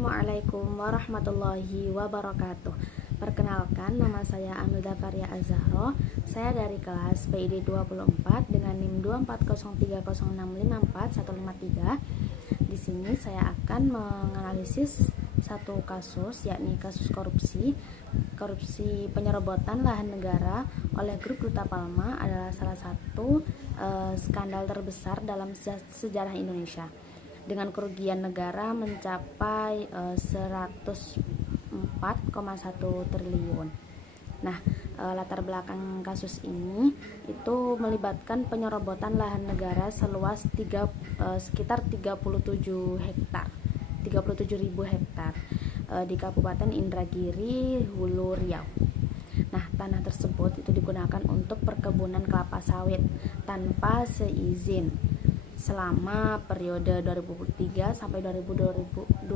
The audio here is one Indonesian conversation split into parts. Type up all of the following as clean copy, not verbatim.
Assalamualaikum warahmatullahi wabarakatuh. Perkenalkan, nama saya Amilda Faria Azahro. Saya dari kelas PID 24 dengan NIM 24030654153. Di sini saya akan menganalisis satu kasus, yakni kasus korupsi penyerobotan lahan negara oleh grup Duta Palma adalah salah satu skandal terbesar dalam sejarah Indonesia, dengan kerugian negara mencapai 104,1 triliun. Nah, latar belakang kasus ini itu melibatkan penyerobotan lahan negara seluas sekitar 37.000 hektar di Kabupaten Indragiri, Hulu Riau. Nah, tanah tersebut itu digunakan untuk perkebunan kelapa sawit tanpa seizin selama periode 2003 sampai 2022.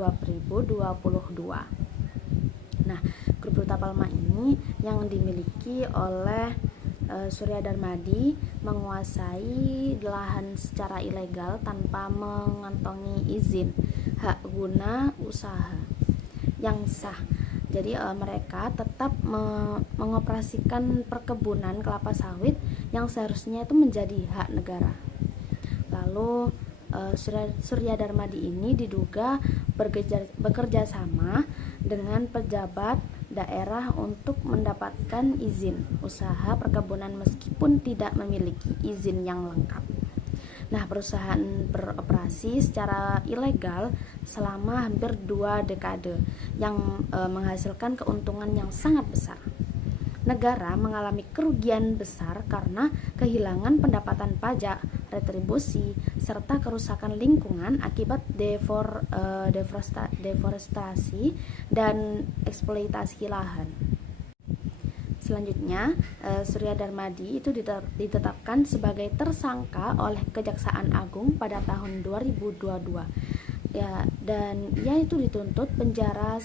Nah, grup Duta Palma ini yang dimiliki oleh Surya Darmadi menguasai lahan secara ilegal tanpa mengantongi izin hak guna usaha yang sah. Jadi mereka tetap mengoperasikan perkebunan kelapa sawit yang seharusnya itu menjadi hak negara. Lalu Surya Darmadi ini diduga bekerja sama dengan pejabat daerah untuk mendapatkan izin usaha perkebunan meskipun tidak memiliki izin yang lengkap. Nah, perusahaan beroperasi secara ilegal selama hampir 2 dekade yang menghasilkan keuntungan yang sangat besar. Negara mengalami kerugian besar karena kehilangan pendapatan pajak, retribusi, serta kerusakan lingkungan akibat deforestasi dan eksploitasi lahan. Selanjutnya, Surya Darmadi itu ditetapkan sebagai tersangka oleh Kejaksaan Agung pada tahun 2022. Ya, dan ia itu dituntut penjara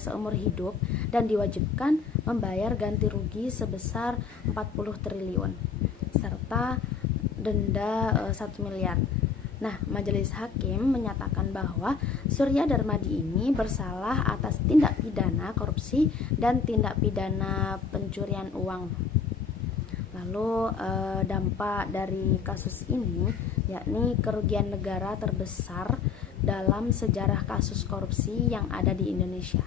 seumur hidup dan diwajibkan membayar ganti rugi sebesar 40 triliun serta denda 1 miliar. Nah, majelis hakim menyatakan bahwa Surya Darmadi ini bersalah atas tindak pidana korupsi dan tindak pidana pencurian uang. Lalu dampak dari kasus ini yakni kerugian negara terbesar dalam sejarah kasus korupsi yang ada di Indonesia.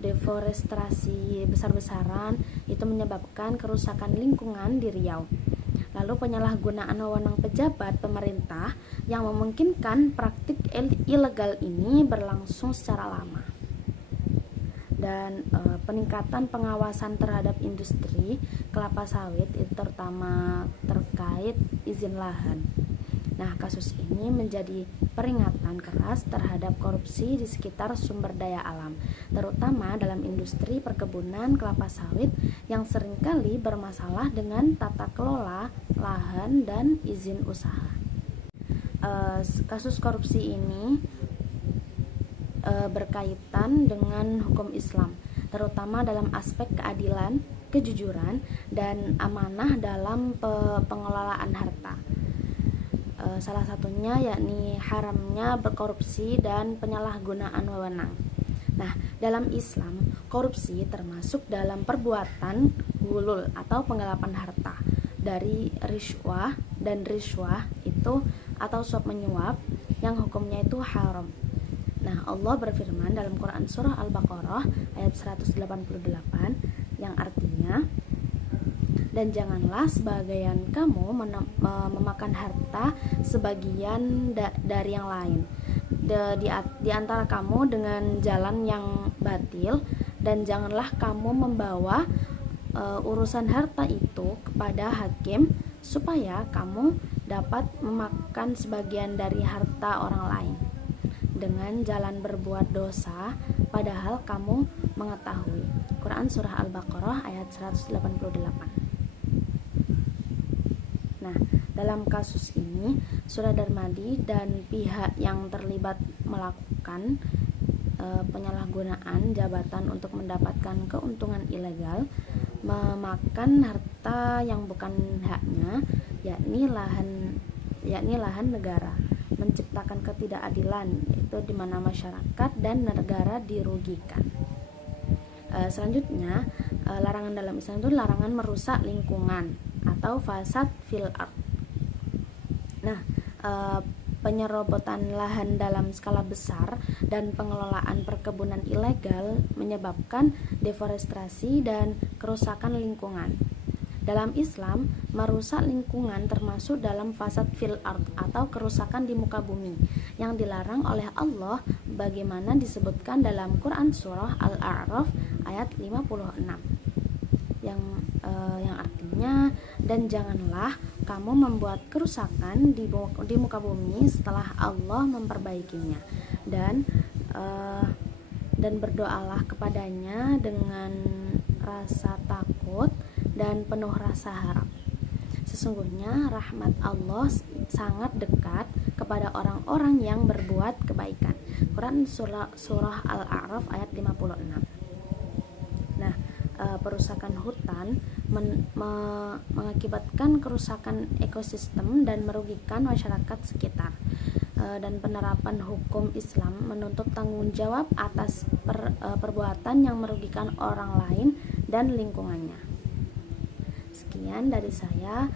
Deforestasi besar-besaran itu menyebabkan kerusakan lingkungan di Riau. Lalu penyalahgunaan wewenang pejabat pemerintah yang memungkinkan praktik ilegal ini berlangsung secara lama. Dan peningkatan pengawasan terhadap industri kelapa sawit itu terutama terkait izin lahan. Nah, kasus ini menjadi peringatan keras terhadap korupsi di sekitar sumber daya alam, terutama dalam industri perkebunan kelapa sawit yang seringkali bermasalah dengan tata kelola lahan dan izin usaha. Kasus korupsi ini berkaitan dengan hukum Islam, terutama dalam aspek keadilan, kejujuran, dan amanah dalam pengelolaan harta. Salah satunya yakni haramnya berkorupsi dan penyalahgunaan wewenang. Nah, dalam Islam, korupsi termasuk dalam perbuatan ghulul atau penggelapan harta dari riswah itu atau suap menyuap yang hukumnya itu haram. Nah, Allah berfirman dalam Quran surah Al-Baqarah ayat 188 yang artinya, dan janganlah sebagian kamu memakan harta sebagian dari yang lain di antara kamu dengan jalan yang batil, dan janganlah kamu membawa urusan harta itu kepada hakim supaya kamu dapat memakan sebagian dari harta orang lain dengan jalan berbuat dosa padahal kamu mengetahui. Quran surah Al-Baqarah ayat 188. Nah, dalam kasus ini Surya Darmadi dan pihak yang terlibat melakukan penyalahgunaan jabatan untuk mendapatkan keuntungan ilegal, memakan harta yang bukan haknya, yakni lahan negara. menciptakan ketidakadilan, itu di mana masyarakat dan negara dirugikan. Selanjutnya, larangan dalam Islam itu larangan merusak lingkungan atau fasad fil ard. Nah, penyerobotan lahan dalam skala besar dan pengelolaan perkebunan ilegal menyebabkan deforestasi dan kerusakan lingkungan. Dalam Islam, merusak lingkungan termasuk dalam fasad fil ard atau kerusakan di muka bumi yang dilarang oleh Allah bagaimana disebutkan dalam Quran surah Al-A'raf ayat 56 yang artinya, dan janganlah kamu membuat kerusakan di muka bumi setelah Allah memperbaikinya, dan berdoalah kepadanya dengan rasa takut dan penuh rasa harap. Sesungguhnya rahmat Allah sangat dekat kepada orang-orang yang berbuat kebaikan. Quran surah Al-A'raf ayat 56. Nah, perusakan hutan mengakibatkan kerusakan ekosistem dan merugikan masyarakat sekitar. Dan penerapan hukum Islam menuntut tanggung jawab atas perbuatan yang merugikan orang lain dan lingkungannya. Sekian dari saya.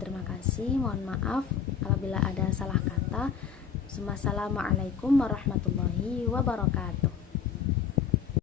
Terima kasih. Mohon maaf apabila ada salah kata. Wassalamualaikum warahmatullahi wabarakatuh.